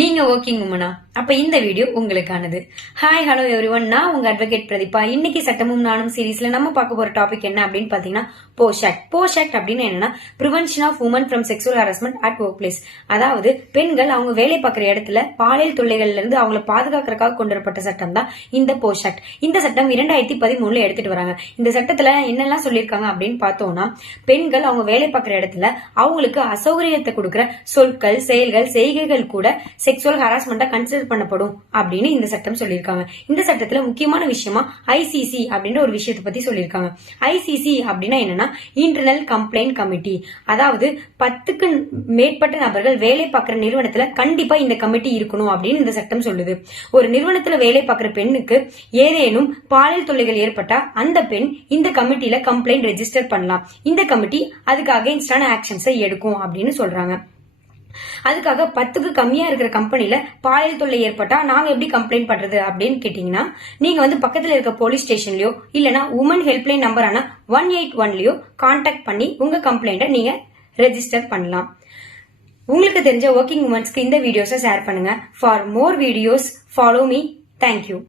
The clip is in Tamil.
நீங்க ஒர்க்கிங் உமனா அப்ப இந்த வீடியோ உங்களுக்கானது. ஹாய் ஹலோ எவ்ரி ஒன் நான் உங்க அட்வொகேட் பிரதீபா. இன்னைக்கு சட்டமும் நானும் சீரீஸ்ல நம்ம பார்க்க போற டாபிக் என்ன அப்படின்னு பாத்தீங்கன்னா போஷாக்ட் போஷாக்ட் அப்படின்னு என்னன்னா prevention of women from sexual harassment at work place அதாவது பெண்கள் அவங்க வேலை பார்க்குற இடத்துல பாலியல் தொல்லைகள்ல இருந்து அவங்கள பாதுகாக்கிறதுக்காக கொண்டு வரப்பட்ட சட்டம் தான் இந்த போஷாக்ட் இந்த சட்டம் இரண்டாயிரத்தி பதிமூணுல எடுத்துட்டு வராங்க. இந்த சட்டத்துல என்னெல்லாம் சொல்லியிருக்காங்க அப்படின்னு பார்த்தோம்னா பெண்கள் அவங்க வேலை பார்க்குற இடத்துல அவங்களுக்கு அசௌகரியத்தை கொடுக்குற சொற்கள் செயல்கள் செய்கைகள் கூட செக்ஸுவல் ஹராஸ்மெண்டா கன்சிடர் பண்ணப்படும் அப்படின்னு இந்த சட்டம் சொல்லியிருக்காங்க. இந்த சட்டத்துல முக்கியமான விஷயமா ஐசிசி அப்படின்ற ஒரு விஷயத்தை பத்தி சொல்லியிருக்காங்க. ஐசிசி அப்படின்னா என்னன்னா இன்டர்னல் கம்ப்ளைண்ட் கமிட்டி அதாவது பத்துக்கு மேற்பட்ட நபர்கள் வேலை பார்க்குற நிறுவனத்துல கண்டிப்பா இந்த கமிட்டி இருக்கணும் அப்படின்னு இந்த சட்டம் சொல்லுது. ஒரு நிறுவனத்துல வேலை பார்க்குற பெண்ணுக்கு ஏதேனும் பாலியல் தொல்லைகள் ஏற்பட்டா அந்த பெண் இந்த கமிட்டியில கம்ப்ளைண்ட் ரெஜிஸ்டர் பண்ணலாம். இந்த கமிட்டி அதுக்கு அகைன்ஸ்டான ஆக்ஷன்ஸை எடுக்கும் அப்படின்னு சொல்றாங்க. அதுக்காக பத்துக்கு கம்மியா இருக்கிற கம்பெனில பாலியல் தொல்லை ஏற்பட்டா நாங்க எப்படி கம்ப்ளைண்ட் பண்றது அப்படின்னு கேட்டீங்கன்னா நீங்க வந்து பக்கத்துல இருக்க போலீஸ் ஸ்டேஷன்லயோ இல்லனா உமன் ஹெல்ப்லைன் நம்பரான ஒன் எயிட் ஒன்லயோ கான்டாக்ட் பண்ணி உங்க கம்ப்ளைண்ட்டை நீங்க ரெஜிஸ்டர் பண்ணலாம். உங்களுக்கு தெரிஞ்ச ஒர்க்கிங் உமன்ஸ்க்கு இந்த வீடியோஸை ஷேர் பண்ணுங்க. For more videos follow me thank you